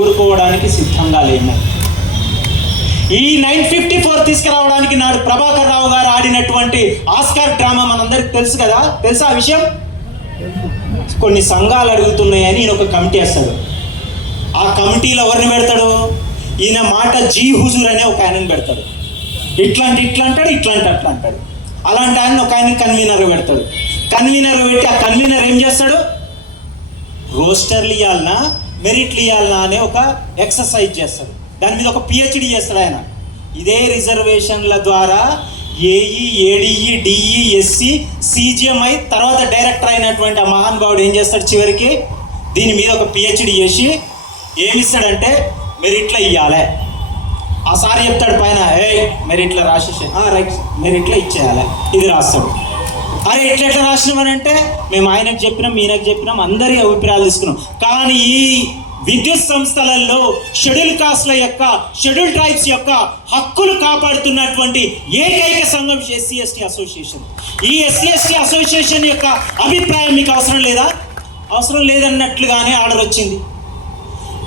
ఊరుకోవడానికి సిద్ధంగా లేము. ఈ 954 తీసుకురావడానికి నాడు ప్రభాకర్ రావు గారు ఆడినటువంటి ఆస్కార్ డ్రామా మనందరికి తెలుసు కదా. తెలుసా ఆ విషయం? కొన్ని సంఘాలు అడుగుతున్నాయని ఈయన ఒక కమిటీ వేస్తాడు. ఆ కమిటీలో ఎవరిని పెడతాడు? ఈయన మాట జీ హుజూర్ అనే ఒక ఆయనని పెడతాడు. ఇట్లా అంటాడు, అట్లా అంటాడు. అలాంటి ఆయన ఒక ఆయన కన్వీనర్ పెడతాడు. కన్వీనర్ పెట్టి ఆ కన్వీనర్ ఏం చేస్తాడు? రోస్టర్లు ఇవ్వాలన్నా మెరిట్లు ఇవ్వాలన్నా అనే ఒక ఎక్సర్సైజ్ చేస్తాడు. దాని మీద ఒక పిహెచ్డి చేస్తాడు ఆయన. ఇదే రిజర్వేషన్ల ద్వారా ఏఈ, ఏడిఈ, డిఈ, ఎస్సీ, సిజిఎంఐ తర్వాత డైరెక్టర్ అయినటువంటి ఆ మహానుభావుడు ఏం చేస్తాడు? చివరికి దీని మీద ఒక పిహెచ్డి చేసి ఏమిస్తాడంటే మెరిట్లో ఇవ్వాలి. ఆ సార్ చెప్తాడు పైన, మెరిట్లో రాసేసి రైట్ మెరిట్లో ఇచ్చేయాలి, ఇది రాస్తాడు. అరే ఎట్లా రాసినామని అంటే మేము ఆయనకు చెప్పినాం, ఈయనకు చెప్పినాం, అందరి అభిప్రాయాలు తీసుకున్నాం. కానీ ఈ విద్యుత్ సంస్థలలో షెడ్యూల్ కాస్ట్ల యొక్క, షెడ్యూల్ ట్రైబ్స్ యొక్క హక్కులు కాపాడుతున్నటువంటి ఏకైక సంఘం ఎస్సీ ఎస్టీ అసోసియేషన్. ఈ ఎస్సీ ఎస్టీ అసోసియేషన్ యొక్క అభిప్రాయం మీకు అవసరం లేదా? అవసరం లేదన్నట్లుగానే ఆర్డర్ వచ్చింది.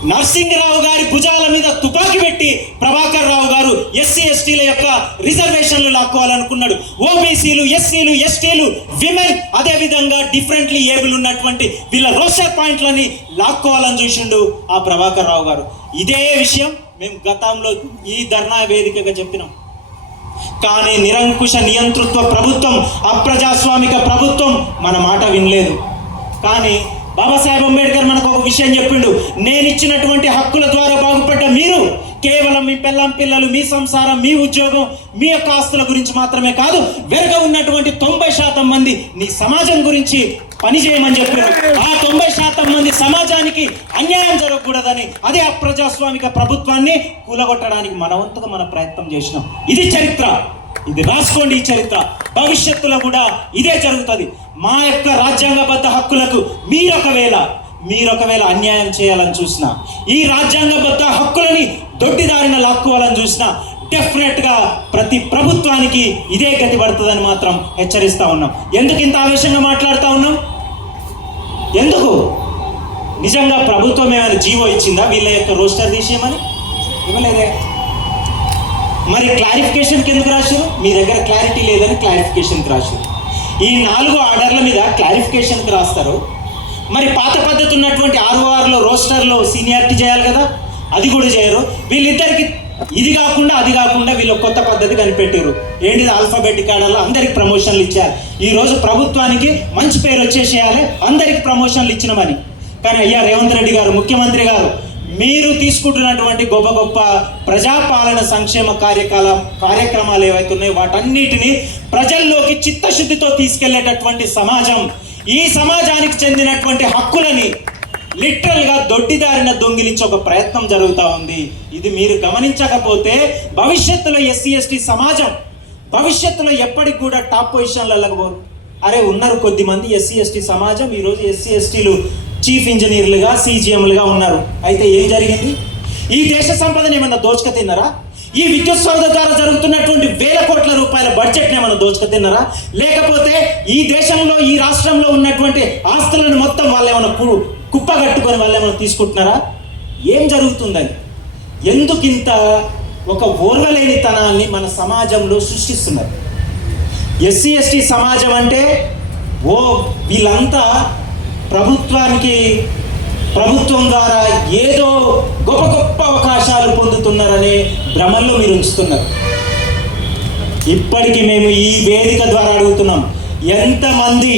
నరసింహరావు గారి భుజాల మీద తుపాకీ పెట్టి ప్రభాకర్ రావు గారు ఎస్సీ ఎస్టీల యొక్క రిజర్వేషన్లు లాక్కోవాలనుకున్నాడు. ఓబీసీలు, ఎస్సీలు, ఎస్టీలు, విమెన్, అదేవిధంగా డిఫరెంట్లీ ఏబుల్ ఉన్నటువంటి వీళ్ళ రోస్టర్ పాయింట్లని లాక్కోవాలని చూసిండు ఆ ప్రభాకర్ రావు గారు. ఇదే విషయం మేము గతంలో ఈ ధర్నా వేదికగా చెప్పినాం. కానీ నిరంకుశ నియంతృత్వ ప్రభుత్వం, అప్రజాస్వామిక ప్రభుత్వం మన మాట వినలేదు. కానీ బాబాసాహెబ్ అంబేద్కర్ మనకు ఒక విషయం చెప్పిండు. నేను ఇచ్చినటువంటి హక్కుల ద్వారా బాగుపడ్డ మీరు కేవలం మీ పెళ్ళాం పిల్లలు, మీ సంసారం, మీ ఉద్యోగం, మీ యొక్క ఆస్తుల గురించి మాత్రమే కాదు, వెరగ ఉన్నటువంటి 90% మంది నీ సమాజం గురించి పనిచేయమని చెప్పారు. ఆ 90% మంది సమాజానికి అన్యాయం జరగకూడదని అదే అప్రజాస్వామిక ప్రభుత్వాన్ని కూలగొట్టడానికి మన వంతుగా మన ప్రయత్నం చేసినాం. ఇది చరిత్ర, ఇది రాసుకోండి. ఈ చరిత్ర భవిష్యత్తులో కూడా ఇదే జరుగుతుంది. మా యొక్క రాజ్యాంగబద్ధ హక్కులకు మీరొకవేళ అన్యాయం చేయాలని చూసినా, ఈ రాజ్యాంగబద్ధ హక్కులని దొడ్డిదారిన లాక్కోవాలని చూసినా డెఫినెట్గా ప్రతి ప్రభుత్వానికి ఇదే గతి పడుతుందని మాత్రం హెచ్చరిస్తూ ఉన్నాం. ఎందుకు ఇంత ఆవేశంగా మాట్లాడుతూ ఉన్నాం? ఎందుకు? నిజంగా ప్రభుత్వం ఏమైనా జీవో ఇచ్చిందా వీళ్ళ యొక్క రోస్టర్ తీసేయమని? ఇవ్వలేదే. మరి క్లారిఫికేషన్కి ఎందుకు రాశారు? మీ దగ్గర క్లారిటీ లేదని క్లారిఫికేషన్కి రాశారు. ఈ 4 ఆర్డర్ల మీద క్లారిఫికేషన్కి రాస్తారు. మరి పాత పద్ధతి ఉన్నటువంటి RORలో రోస్టర్లో సీనియారిటీ చేయాలి కదా, అది కూడా చేయరు. వీళ్ళిద్దరికి ఇది కాకుండా అది కాకుండా వీళ్ళు కొత్త పద్ధతి కనిపెట్టారు. ఏంటిది? ఆల్ఫాబెటిక్ ఆర్డర్లో అందరికి ప్రమోషన్లు ఇచ్చారు. ఈరోజు ప్రభుత్వానికి మంచి పేరు వచ్చేసేయాలి, అందరికి ప్రమోషన్లు ఇచ్చినామని. కానీ అయ్యా రేవంత్ రెడ్డి గారు, ముఖ్యమంత్రి గారు, మీరు తీసుకుంటున్నటువంటి గొప్ప ప్రజాపాలన సంక్షేమ కార్యక్రమాలు ఏవైతే ఉన్నాయో వాటన్నిటిని ప్రజల్లోకి చిత్తశుద్ధితో తీసుకెళ్లేటటువంటి సమాజం, ఈ సమాజానికి చెందినటువంటి హక్కులని లిటరల్గా దొడ్డిదారిన దొంగిలించే ఒక ప్రయత్నం జరుగుతూ ఉంది. ఇది మీరు గమనించకపోతే భవిష్యత్తులో ఎస్సీ ఎస్టీ సమాజం భవిష్యత్తులో ఎప్పటికి కూడా టాప్ పొజిషన్లలో పోరు. అరే ఉన్నారు కొద్దిమంది ఎస్సీ ఎస్టీ సమాజం, ఈరోజు ఎస్సీ ఎస్టీలు చీఫ్ ఇంజనీర్లుగా, CGMలుగా ఉన్నారు. అయితే ఏం జరిగింది? ఈ దేశ సంపదని ఏమన్నా దోచుక తిన్నారా? ఈ విద్యుత్ సౌధ ద్వారా జరుగుతున్నటువంటి వేల కోట్ల రూపాయల బడ్జెట్ని ఏమన్నా దోచుక తిన్నారా? లేకపోతే ఈ దేశంలో, ఈ రాష్ట్రంలో ఉన్నటువంటి ఆస్తులను మొత్తం వాళ్ళు ఏమైనా కుప్పగట్టుకొని వాళ్ళు ఏమైనా తీసుకుంటున్నారా? ఏం జరుగుతుందని, ఎందుకింత ఒక ఓర్వలేనితనాన్ని మన సమాజంలో సృష్టిస్తున్నారు? ఎస్సీ ఎస్టీ సమాజం అంటే వీళ్ళంతా ప్రభుత్వం ద్వారా ఏదో గొప్ప అవకాశాలు పొందుతున్నారనే భ్రమల్లో మీరు ఉంచుతున్నారు. ఇప్పటికీ మేము ఈ వేదిక ద్వారా అడుగుతున్నాం, ఎంతమంది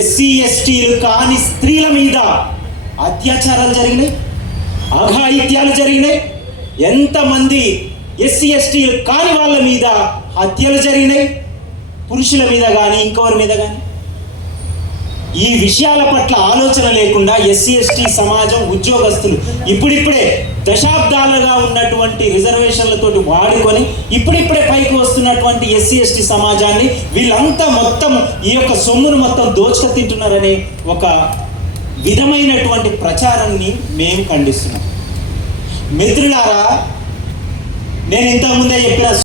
ఎస్సీ ఎస్టీలు కాని స్త్రీల మీద అత్యాచారాలు జరిగినాయి, అఘాయిత్యాలు జరిగినాయి? ఎంతమంది ఎస్సీ ఎస్టీలు కాని వాళ్ళ మీద హత్యలు జరిగినాయి, పురుషుల మీద కానీ ఇంకొకరి మీద కానీ? ఈ విషయాల పట్ల ఆలోచన లేకుండా ఎస్సీ ఎస్టీ సమాజం, ఉద్యోగస్తులు ఇప్పుడిప్పుడే దశాబ్దాలుగా ఉన్నటువంటి రిజర్వేషన్లతోటి వాడుకొని ఇప్పుడిప్పుడే పైకి వస్తున్నటువంటి ఎస్సీ ఎస్టీ సమాజాన్ని వీళ్ళంతా మొత్తం ఈ యొక్క సొమ్మును మొత్తం దోచుక తింటున్నారనే ఒక విధమైనటువంటి ప్రచారాన్ని మేము ఖండిస్తున్నాం. మిత్రులారా, నేను ఇంతకుముందే చెప్పిన